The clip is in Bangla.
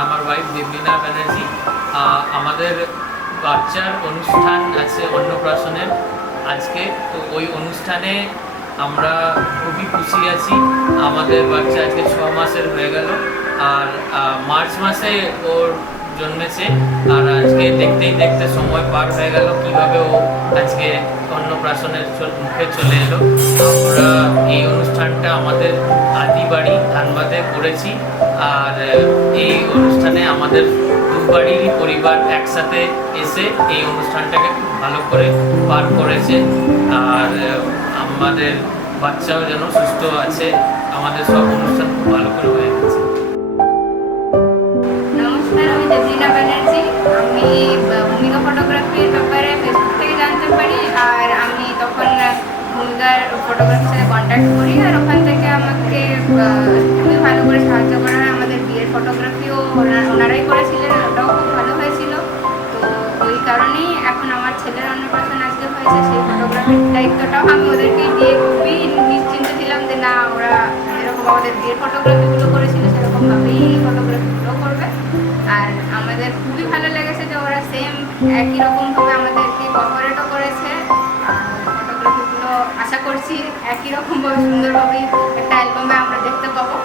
আমার ওয়াইফ দেবলীনা ব্যানার্জি। আমাদের বাচ্চার অনুষ্ঠান আছে অন্নপ্রাশনের আজকে, তো ওই অনুষ্ঠানে আমরা খুবই খুশি আছি। আমাদের বাচ্চা আজকে 6 মাসের হয়ে গেল, আর মার্চ মাসে ওর জন্মেছে। আর আজকে দেখতেই দেখতে সময় পার হয়ে গেল কিভাবে ও আজকে অন্নপ্রাশনের মুখে চলে এলো। আমরা এই অনুষ্ঠানটা আমাদের আদি বাড়ি ধানবাদে করেছি, আর এই অনুষ্ঠানে আমাদের দু বাড়িরই পরিবার একসাথে এসে এই অনুষ্ঠানটাকে খুব ভালো করে পার করেছে। আর আমাদের বাচ্চাও যেন সুস্থ আছে, আমাদের সব অনুষ্ঠান খুব ভালো করে হয়ে গেছে। নমস্কার, আমি দেবলীনা ব্যানার্জি। আমি ভূমিকা ফটোগ্রাফির ব্যাপারে ফেসবুক থেকে জানতে পারি, আর আমি তখন ভূমিকার ফটোগ্রাফির সাথে কন্ট্যাক্ট করি, আর ওখান থেকে আমাকে খুবই ভালো করে সাহায্য করা হয়। আমাদের বিয়ের ফটোগ্রাফিও ওনারাই করেছিলেন, ওটাও খুব ভালো হয়েছিল। তো ওই কারণেই এখন আমার ছেলের অন্নপ্রাশন আজকে হয়েছে, সেই ফটোগ্রাফির দায়িত্বটাও আমি ওদেরকেই দিয়ে খুবই নিশ্চিন্ত ছিলাম যে না, ওরা যেরকম আমাদের বিয়ের ফটোগ্রাফিগুলো করেছিল সেরকমভাবেই এই ফটোগ্রাফিগুলো করবে। আর আমাদের খুবই ভালো লেগেছে যে ওরা সেম একই রকমভাবে আমাদেরকে কোঅপারেটও করেছে। ফটোগ্রাফিগুলো আশা করছি একই রকমভাবে সুন্দরভাবেই একটা অ্যালবামে আমরা দেখতে পাবো।